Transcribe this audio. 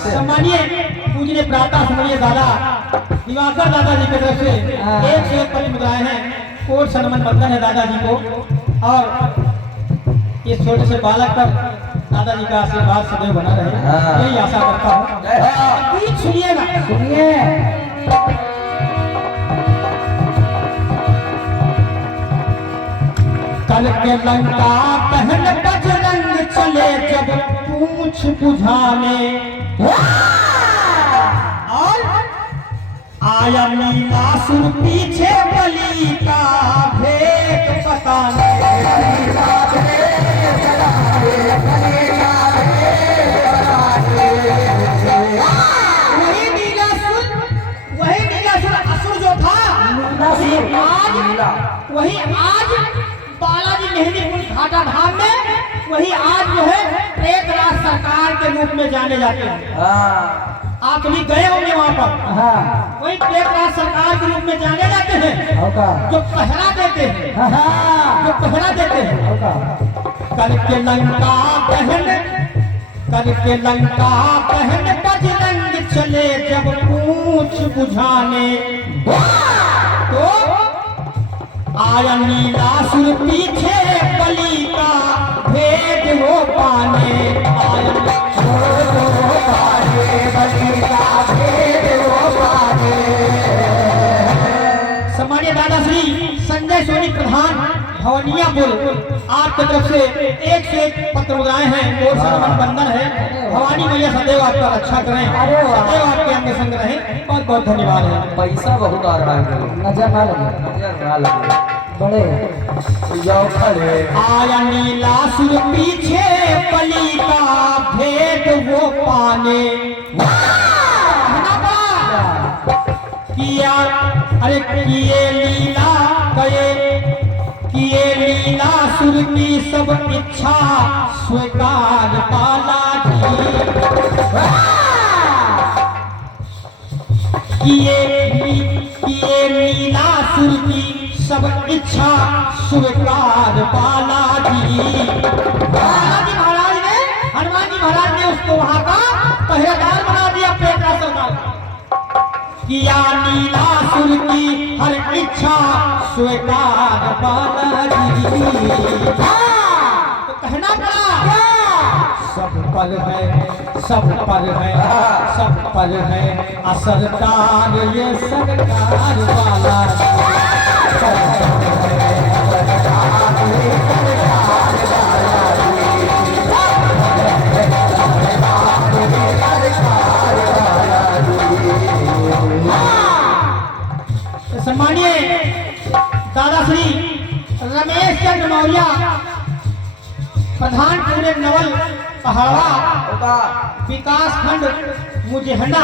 सम्मानिए पूजनीय प्रातः समझिए दादा दिवाकर दादाजी की तरफ से एक से एक पत्र मुद्राएं हैं। कोट सम्मान बंधन है दादाजी को और इस छोटे से बालक पर दादाजी का आशीर्वाद सदैव बना रहे, यही आशा करता हूँ। गीत सुनिएगा, सुनिए। कल के लंका पहन बजरंग चले जब पूछ बुझाने, और आया नीलासुर पीछे बलि का भेद बताने। वही नीलासुर असुर जो था वही आज बालाजी मेहंदीपुर घाटा धाम में वही आज जो है प्रेतराज सरकार के रूप में जाने जाते हैं। आप भी गए होंगे वहाँ पर। वही प्रेतराज सरकार के रूप में जाने जाते हैं, जो पहरा देते हैं, जो पहरा देते हैं। कल के लंका पहन बजरंग चले जब पूछ बुझाने, तो आया नीलासुर पीछे बलि का भेद हो पाने। आया बलि का भेद हो पाने। सम्मानिय दादा श्री संजय सोनी प्रधान भवनियापुर आपकी तरफ से एक पत्र मुद्राएं हैं और सम्मान बंधन है। भवानी मैया सदैव आपका रक्षा करें, सदैव आपके अंग संग रहें। बहुत बहुत धन्यवाद है। पैसा बहुत आ रहा है, नजर ना लगे बड़े आया नीलासुर पीछे बलि का भेद वो पाने। किया अरे किए लीलासुर की सब इच्छा स्वीकार बालाजी। किए लीलासुर की सब इच्छा स्वीकार बालाजी। बालाजी महाराज ने हनुमान जी महाराज ने उसको वहां का पहरेदार बना दिया प्रेतराज सरकार। किया नीलासुर की हर इच्छा स्वीकार बालाजी। तो कहना पड़ा सब पर है, सब पर है, सब पर है असरदार ये सरकार बालाजी। सम्मानिय दादा श्री रमेश चंद्र मौर्य प्रधान पूरे नवल पहाड़ा विकास खंड मुजहना